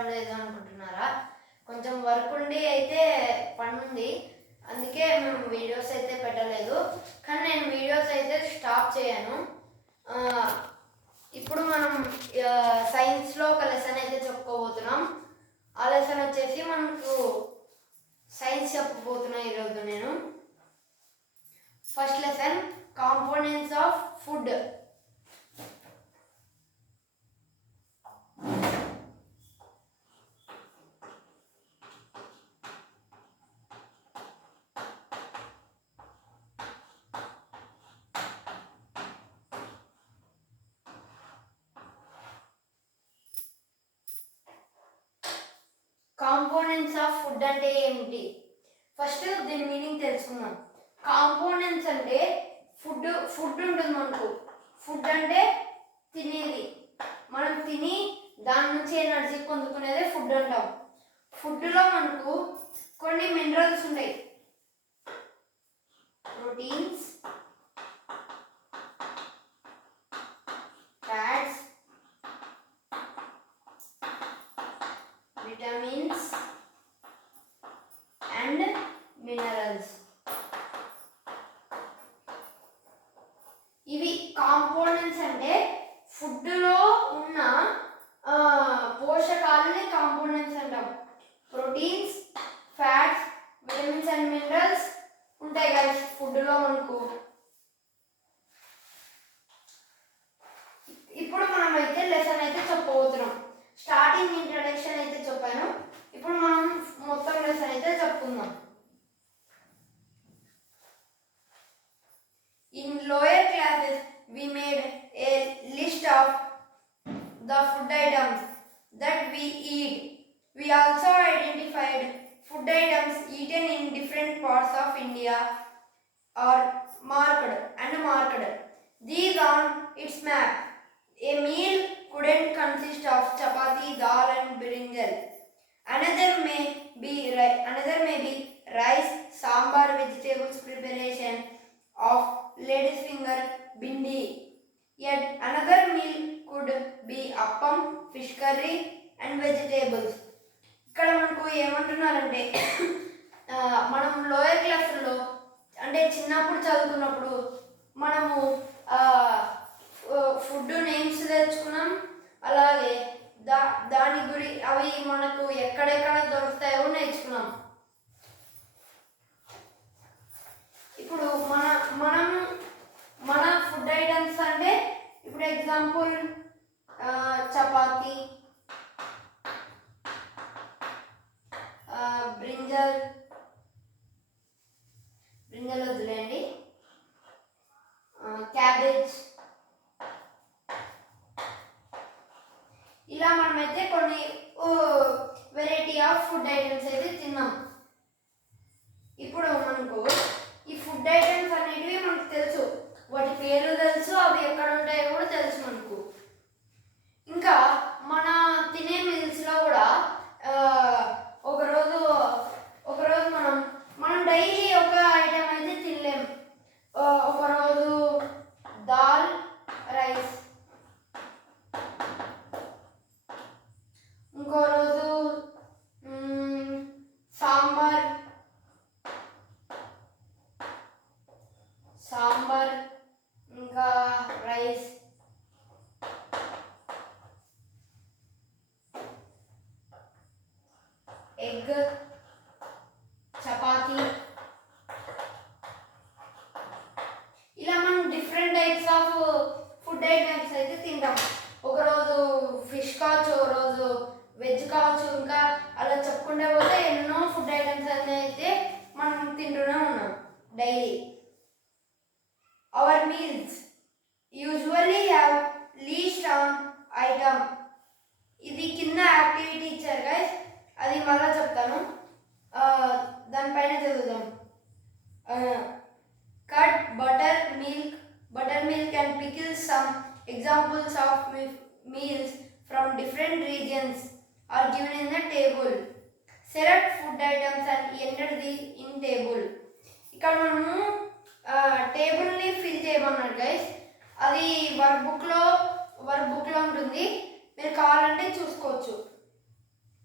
పెట్టడం లేదు అనుకుంటున్నారా? కొంచెం వర్క్ ఉండి అయితే పని ఉంది, అందుకే మేము వీడియోస్ అయితే పెట్టలేదు. కానీ నేను వీడియోస్ అయితే స్టాప్ చేయను. ఇప్పుడు మనం సైన్స్లో ఒక లెసన్ అయితే చెప్పుకోబోతున్నాం. ఆ లెసన్ వచ్చేసి మనకు సైన్స్ చెప్పబోతున్నా ఈరోజు నేను. First lesson components of food. Components of food అంటే ఏమిటి? ఫస్ట్ దీని మీనింగ్ తెలుసుకుందాం. కాంపోనెంట్స్ అంటే ఫుడ్ ఉంటుంది మనకు. ఫుడ్ అంటే తినేది, మనం తిని దాని నుంచి ఎనర్జీ పొందుకునేదే ఫుడ్ అంటాం. ఫుడ్లో మనకు కొన్ని మినరల్స్ ఉంటాయి, proteins, fats, vitamins and minerals. ఇవి కాంపోనెంట్స్ అంటే ఫుడ్లో ఉన్న పోషకాలని కాంపోనెంట్స్ అంటాం. Proteins, fats, vitamins and minerals ఉంటాయి కదా ఫుడ్లో మనకు. ఇప్పుడు మనం అయితే లెసన్ అయితే చెప్పబోతున్నాం. స్టార్టింగ్ ఇంట్రడక్షన్ అయితే చెప్పాను, ఇప్పుడు మనం మొత్తం లెసన్ అయితే చెప్పుకుందాం. In lower classes, we made a list of the food items that we eat. We also identified food items eaten in different parts of India are marked. These on its map. A meal couldn't consist of chapati, dal and brinjal. Another may be rice, sambar, vegetables preparation of lady's finger, bindi. Yet another meal could be appam, fish curry and vegetables. ఇక్కడ మనకు ఏమంటున్నారంటే మనం lower క్లాసుల్లో అంటే చిన్నప్పుడు చదువుకున్నప్పుడు మనము food names తెచ్చుకున్నాం, అలాగే దాని అవి మనకు ఎక్కడెక్కడ దొరుకుతాయో నేర్చుకున్నాం. ఇప్పుడు మన ఫుడ్ ఐటమ్స్ అంటే ఇప్పుడు ఎగ్జాంపుల్ చపాతి, బ్రింజల్ వదిలేండి, క్యాబేజ్, ఇలా మనమైతే కొన్ని వెరైటీ ఆఫ్ ఫుడ్ ఐటమ్స్ అయితే తిన్నాం. ఇప్పుడు మనకు ఈ ఫుడ్ ఐటమ్స్ అనేటివి మనకు తెలుసు, వాటి పేర్లు తెలుసు, అవి ఎక్కడ ఉంటాయో కూడా తెలుసు మనకు. ఇంకా మన తినే మీల్స్లో కూడా ఒకరోజు మనం డైలీ ఒక ఐటమ్ అయితే తినలేము. ఒకరోజు దాల్ రైస్, ఇంకో రోజు సాంబార్ ఇంకా రైస్, ఎగ్, చపాతి, ఇలా మనం different types of food items అయితే తింటాం. ఒకరోజు ఫిష్ కావచ్చు, ఒక రోజు వెజ్ కావచ్చు, ఇంకా అలా చెప్పుకుంటే పోతే ఎన్నో ఫుడ్ ఐటమ్స్ అయితే మనం తింటూనే ఉన్నాం daily. Hour meals usually have least on item. ఇది కింద యాక్టివిటీ ఇచ్చారు గైస్, అది మళ్ళీ చెప్తాను, దానిపైన చదువుదాం. Cut butter milk and pickles. Some examples of meals from different regions are given in the table. Select food items and enter in table. ఇక్కడ మనము టేబుల్ని ఫిల్ చేయమన్నాడు గైస్. అది వర్క్ బుక్లో ఉంటుంది, మీరు కావాలంటే చూసుకోవచ్చు.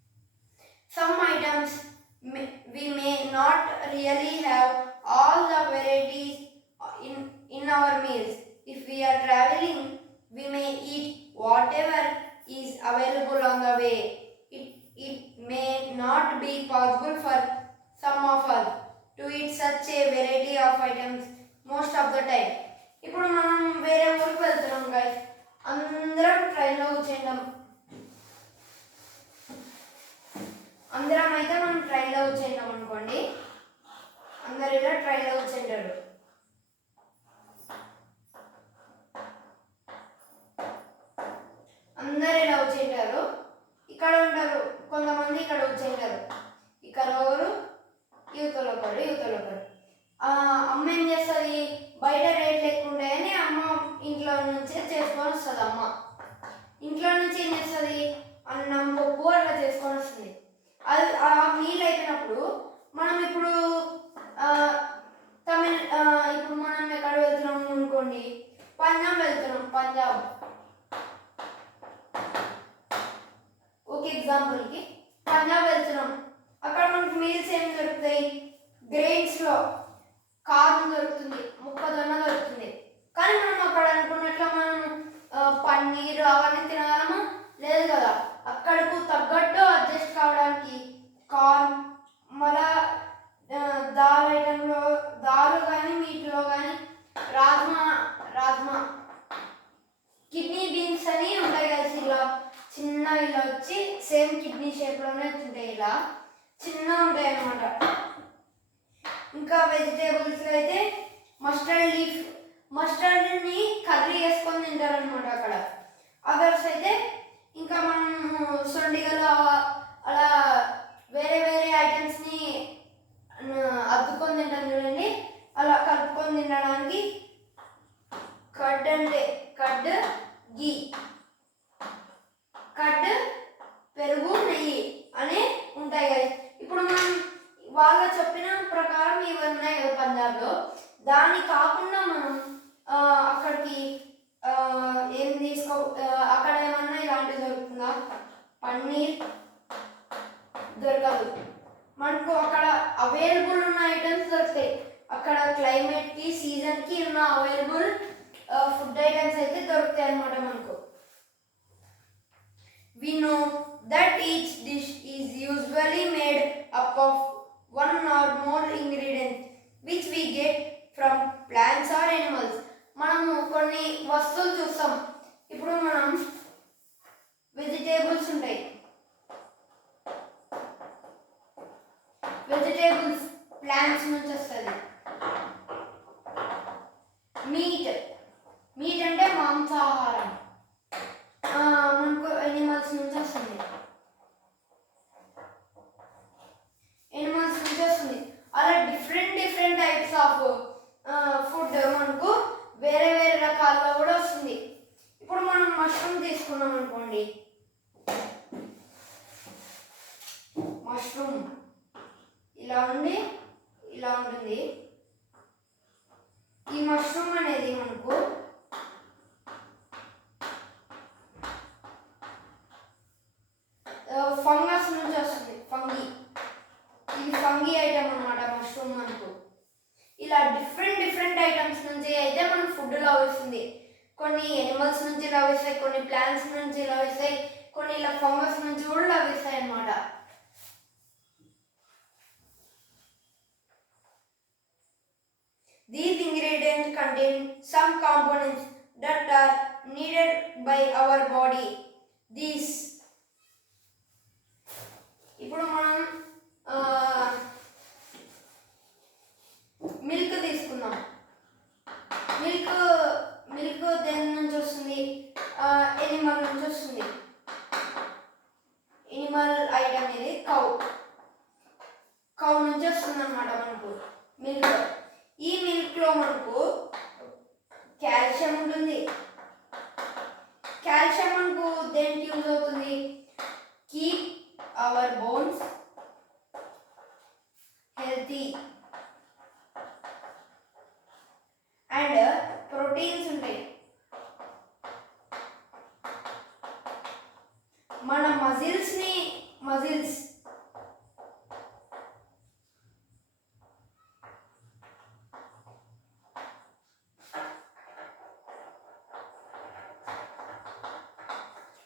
Some items we may not really have all the varieties in our meals. If we are traveling, we may eat whatever is available on the way. It may not be possible for some of us to eat such a variety of items most of the time. ఇప్పుడు మనం వేరే ఊరికి వెళ్తున్నాం guys, అందరం ట్రైన్లో కూర్చుంటాం. అందరం అయితే మనం ట్రైన్లో కూర్చుంటాం అనుకోండి, అందరు ఇలా ట్రైన్లో కూర్చుంటారు. అందరు ఇలా కూర్చుంటారు, ఇక్కడ ఉంటారు కొంతమంది, ఇక్కడ కూర్చుంటారు. ఇక్కడ ఒకరు, యువతలో ఒకరు, యువతలో ఒకరు. అమ్మ ఏం చేస్తుంది, బయట రేట్లు ఎక్కువ ఉంటాయని అమ్మ ఇంట్లో నుంచే చేసుకొని వస్తుంది. అమ్మ ఇంట్లో నుంచి ఏం చేస్తుంది, అన్నం పప్పు అట్లా చేసుకొని వస్తుంది. అది ఆ మీల్ అయిపోయినప్పుడు మనం ఇప్పుడు ఇప్పుడు మనం ఎక్కడ వెళ్తున్నాం అనుకోండి, పంజాబ్ వెళ్తున్నాం. పంజాబ్ ఓకే, ఎగ్జాంపుల్కి పంజాబ్ వెళ్తున్నాం. అక్కడ మనకు మీల్స్ ఏం దొరుకుతాయి, గ్రెయిన్స్లో కార్న్ దొరుకుతుంది, మొక్కజొన్న దొరుకుతుంది. కానీ మనం అక్కడ అనుకున్నట్లు మనం పన్నీర్ అవన్నీ తినగలమా, లేదు కదా. అక్కడకు తగ్గట్టు అడ్జస్ట్ కావడానికి కార్న్, మళ్ళా దాల్ ఐటెంలో దాల్ కానీ మీట్లో కానీ రాజ్మా కిడ్నీ బీన్స్ అని ఉంటాయి కదా, ఇలా చిన్న ఇలా వచ్చి సేమ్ కిడ్నీ షేప్లోనే ఉంటాయి, ఇలా చిన్న ఉంటాయి అన్నమాట. ఇంకా వెజిటేబుల్స్లో అయితే మస్టర్డ్ని కర్రీ వేసుకొని తింటారనమాట అక్కడ. అదర్స్ అయితే ఇంకా మనం సొండిగలు అలా వేరే వేరే ఐటమ్స్ని అద్దుకొని తింటాం చూడండి, అలా కలుపుకొని తినడానికి కర్డ్, గీ, కర్డ్, పెరుగు, నెయ్యి అనే ఉంటాయి కదా. ఇప్పుడు మనం వాళ్ళు చెప్పిన ప్రకారం ఇవి ఉన్నాయి కదా పంజాబ్లో, దాన్ని కాకుండా మనం అక్కడికి ఏం అక్కడ ఏమన్నా ఇలాంటివి దొరుకుతుందా, పన్నీర్ దొరకదు మనకు. అక్కడ అవైలబుల్ ఉన్న ఐటమ్స్ దొరుకుతాయి, అక్కడ క్లైమేట్కి సీజన్కి ఉన్న అవైలబుల్ ఫుడ్ ఐటమ్స్ అయితే దొరుకుతాయి అన్నమాట మనకు. We know that each dish is usually made up of one or more ingredients which we get from plants or animals. మనము కొన్ని వస్తువులు చూస్తాం. ఇప్పుడు మనం వెజిటేబుల్స్ ఉంటాయి, వెజిటేబుల్స్ ప్లాంట్స్ నుంచి వస్తుంది. మీట్ అంటే మాంసాహారం, మనకు ఎనిమల్స్ నుంచి వస్తుంది. అలా డిఫరెంట్ టైప్స్ ఆఫ్ ఫుడ్ మనకు వేరే వేరే రకాల్లో కూడా వస్తుంది. ఇప్పుడు మనం మష్రూమ్ తీసుకున్నాం అనుకోండి, మష్రూమ్ ఇలా ఉంటుంది. ఈ మష్రూమ్ అనేది మనకు ఫంగస్ నుంచి వస్తుంది, ఇది ఫంగీ ఐటమ్ అన్నమాట మష్రూమ్ మనకు. ఇలా డిఫరెంట్ ఐటమ్స్ నుంచి అయితే మనకు ఫుడ్ లభిస్తుంది. కొన్ని ఎనిమల్స్ నుంచి లభిస్తాయి, కొన్ని ప్లాంట్స్ నుంచి లభిస్తాయి, కొన్ని ఇలా ఫంగస్ నుంచి కూడా లభిస్తాయి అన్నమాట. These ingredients contain some components that are needed by our body. These ఇప్పుడు మనం మిల్క్ తీసుకుందాం. మిల్క్ దేని నుంచి వస్తుంది, ఎనిమల్ నుంచి వస్తుంది. ఎనిమల్ ఐటమ్ ఇది కౌ నుంచి వస్తుంది అన్నమాట మనకు మిల్క్. ఈ మిల్క్లో మనకు కాల్షియం ఉంటుంది. కాల్షియం మనకు దేనికి యూజ్ అవుతుంది, keep our bones healthy. And proteins ఉంటాయి, మన మజిల్స్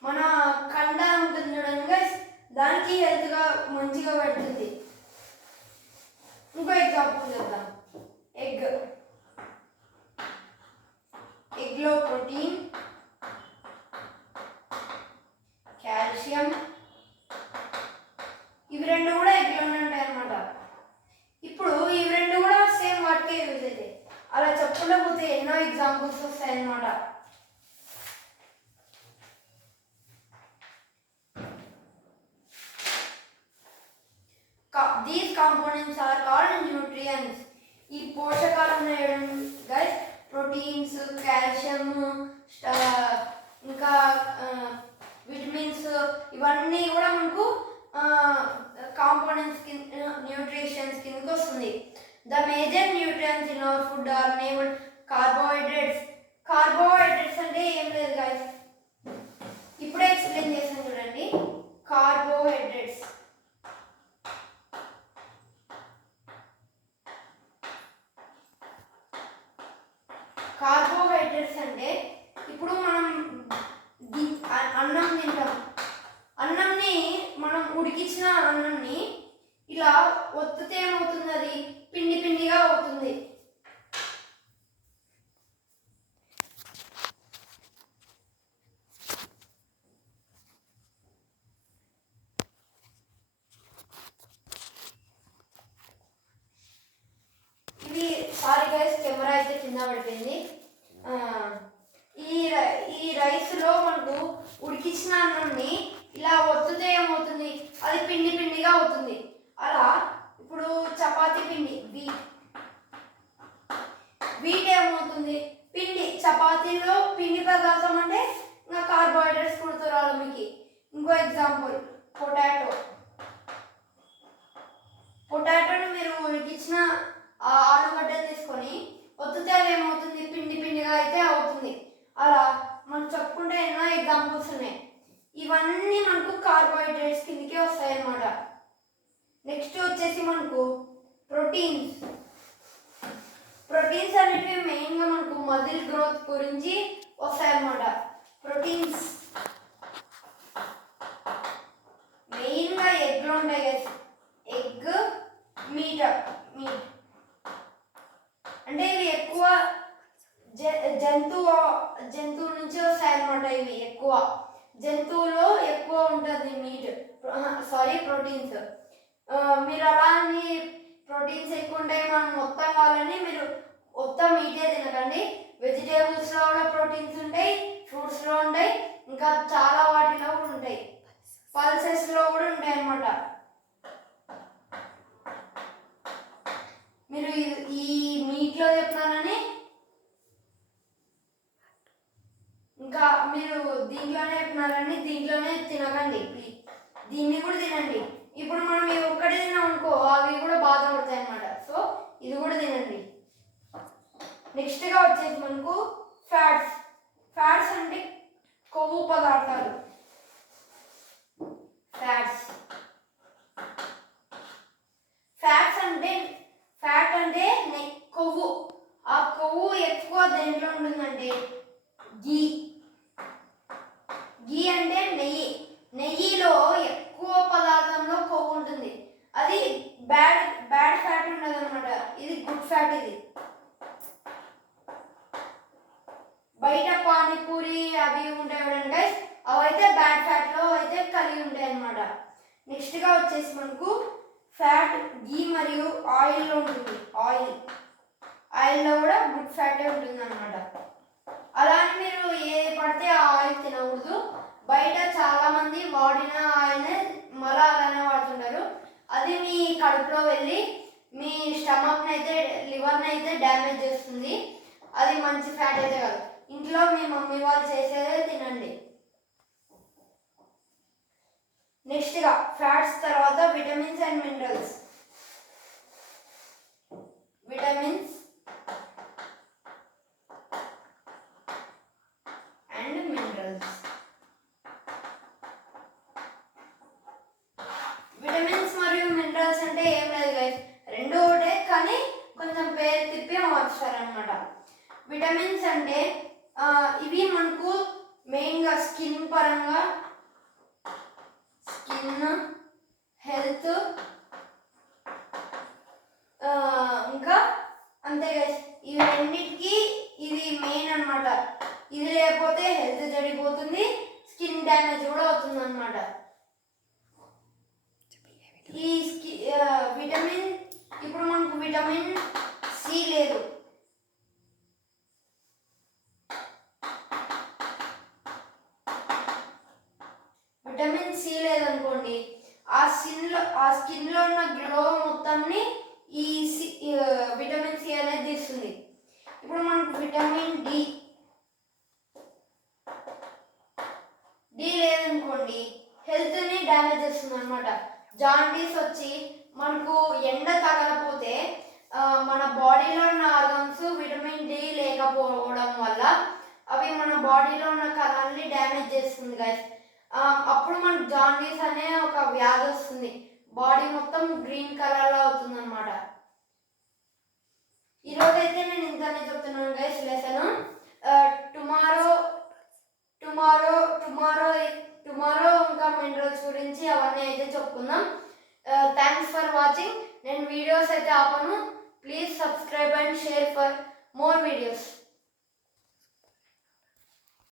మన కండ ఉంటుంది చూడండి గైస్, దానికి హెల్త్గా మంచిగా పెడుతుంది. ఇంకో ఎగ్జాంపుల్ చెప్తాం. ఎగ్లో ప్రోటీన్, కాల్షియం, ఇవి రెండు కూడా ఎగ్లోనే ఉంటాయి అన్నమాట. ఇప్పుడు ఇవి రెండు కూడా సేమ్ వాటికే యూజ్ అవుతాయి. అలా చెప్పుకుంటూ పోతే ఎన్నో ఎగ్జాంపుల్స్ వస్తాయి అన్నమాట. These components are called nutrients. ఈ పోషకాలు ఉన్నాయి గైస్, ప్రోటీన్స్, కాల్షియం, ఇంకా విటమిన్స్, ఇవన్నీ కూడా మనకు కాంపోనెంట్స్ కింద, న్యూట్రిషన్స్ కిందకి వస్తుంది. The major nutrients in our food are named carbohydrates. Carbohydrates అంటే ఏం లేదు గైస్, ఇప్పుడే ఎక్స్ప్లెయిన్ చేస్తాను చూడండి. కార్బోహైడ్రేట్స్ అంటే ఇప్పుడు మనం అన్నం తింటాం. అన్నంని మనం ఉడికించిన అన్నంని ఇలా ఒత్తితే ఏమవుతుంది, అది పిండి పిండిగా అవుతుంది. ఇది సారీ గైస్, కెమెరా అయితే కింద పడిపోయింది. ఈ రైస్లో మనకు ఉడికించిన అన్నంని ఇలా ఒత్తితే ఏమవుతుంది, అది పిండి పిండిగా అవుతుంది. అలా ఇప్పుడు చపాతీ పిండి, వీట్ ఏమవుతుంది, పిండి. చపాతీలో పిండి పదార్థం అంటే ఇంకా కార్బోహైడ్రేట్స్ కుడుతురాలు మీకు. ఇంకో ఎగ్జాంపుల్ పొటాటోని మీరు ఉడికించిన ఆలుగడ్డ తీసుకొని ఒత్తితే అది ఏమవుతుంది, పిండి పిండిగా అయితే అవుతుంది. అలా మనం చెప్పుకుంటే ఎన్నో ఎగ్జాంపుల్స్ ఉన్నాయి. ఇవన్నీ మనకు కార్బోహైడ్రేట్స్ కిందకే వస్తాయి అన్నమాట. నెక్స్ట్ వచ్చేసి మనకు ప్రోటీన్స్. ప్రోటీన్స్ అనేటివి మెయిన్గా మనకు మజిల్ గ్రోత్ గురించి వస్తాయి అన్నమాట. ప్రోటీన్స్ మెయిన్గా ఎగ్లో ఉంటాయి కదా, ఎగ్, మీట్ అంటే ఇవి ఎక్కువ జంతువు నుంచి వస్తాయి అన్నమాట. ఇవి ఎక్కువ జంతువులో ఎక్కువ ఉంటుంది ప్రోటీన్స్. మీరు అలా అని ప్రోటీన్స్ ఎక్కువ ఉంటాయి మనం మొత్తం కావాలని మీరు మొత్తం మీటే తినకండి. వెజిటేబుల్స్లో కూడా ప్రోటీన్స్ ఉంటాయి, ఫ్రూట్స్లో ఉంటాయి, ఇంకా చాలా వాటిలో కూడా ఉంటాయి, పల్సెస్లో కూడా ఉంటాయి అన్నమాట. మీరు ఈ మీట్లో చెప్తున్నానని ఇంకా మీరు దీంట్లోనే చెప్తున్నారని దీంట్లోనే తినకండి, దీన్ని కూడా తినండి. ఇప్పుడు మనం ఇవి ఒక్కటే తిన్నాం అనుకో, అవి కూడా బాధపడతాయి అన్నమాట. సో ఇది కూడా తినండి. నెక్స్ట్గా వచ్చేసి మనకు ఫ్యాట్స్. ఫ్యాట్స్ అంటే కొవ్వు పదార్థాలు. ఫ్యాట్ అంటే కొవ్వు. ఆ కొవ్వు ఎక్కువ దేంట్లో ఉంటుందంటే గీ అంటే నెయ్యి. నెయ్యిలో ఎక్కువ పదార్థంలో కొవ్వు ఉంటుంది. అది బ్యాడ్ ఫ్యాట్ ఉండదు అనమాట, ఇది గుడ్ ఫ్యాట్. ఇది బయట పానీపూరి అవి ఉంటాయి చూడండి గైస్, అవైతే బ్యాడ్ ఫ్యాట్లో అయితే కలిగి ఉంటాయి అన్నమాట. నెక్స్ట్గా వచ్చేసి మనకు ఫ్యాట్ గీ మరియు ఆయిల్లో ఉంటుంది. ఆయిల్లో కూడా గుడ్ ఫ్యాటే ఉంటుంది అనమాట. అలానే మీరు ఏ పడితే ఆ ఆయిల్ తినకూడదు. బయట చాలామంది వాడిన ఆయిల్ని మళ్ళీ అలానే వాడుతుంటారు. అది మీ కడుపులో వెళ్ళి మీ స్టమక్ని అయితే, లివర్ని అయితే డ్యామేజ్ చేస్తుంది. అది మంచి ఫ్యాట్ అయితే కాదు. ఇంట్లో మీ మమ్మీ వాళ్ళు చేసేదే తినండి. నెక్స్ట్గా ఫ్యాట్స్ తర్వాత vitamins and minerals. Vitamins and minerals. Vitamins మరియు మినరల్స్ అంటే ఏం లేదు గైస్, రెండు ఒకటే కానీ కొంచెం పేరు తిప్పి మార్చారనమాట. విటమిన్స్ అంటే ఇవి మనకు మెయిన్గా ఇంకా స్కిన్ పరంగా స్కిన్ హెల్త్ ఇంకా అంతే గైస్, ఇవన్నిటికీ ఇది మెయిన్ అనమాట. ఇది లేకపోతే హెల్త్ చెడిపోతుంది, స్కిన్ డ్యామేజ్ కూడా అవుతుంది అనమాట. ఈ విటమిన్, ఇప్పుడు మనకు విటమిన్ సి లేదు, విటమిన్ సి లేదనుకోండి, ఆ స్కిన్లో ఉన్న గ్లో మొత్తంని ఈ విటమిన్ సి అనేది తీస్తుంది. ఇప్పుడు మనకు విటమిన్ డి లేదనుకోండి, హెల్త్ని డ్యామేజ్ చేస్తుంది అనమాట. జాండీస్ వచ్చి మనకు ఎండ తగలపోతే మన బాడీలో ఉన్న ఆర్గన్స్ విటమిన్ డి లేకపోవడం వల్ల అవి మన బాడీలో ఉన్న కణాలని డ్యామేజ్ చేస్తుంది గైస్. అప్పుడు మనకు జాండీస్ అనే ఒక వ్యాధి వస్తుంది, బాడీ మొత్తం గ్రీన్ కలర్లో అవుతుంది అనమాట. ఈరోజైతే నేను ఇంతనే చెప్తున్నాను గైస్ లెసన్. టుమారో ఇంకా మినరల్స్ గురించి అవన్నీ అయితే చెప్పుకుందాం. Thanks for watching. నేను వీడియోస్ అయితే ఆపను. Please subscribe and share for more videos.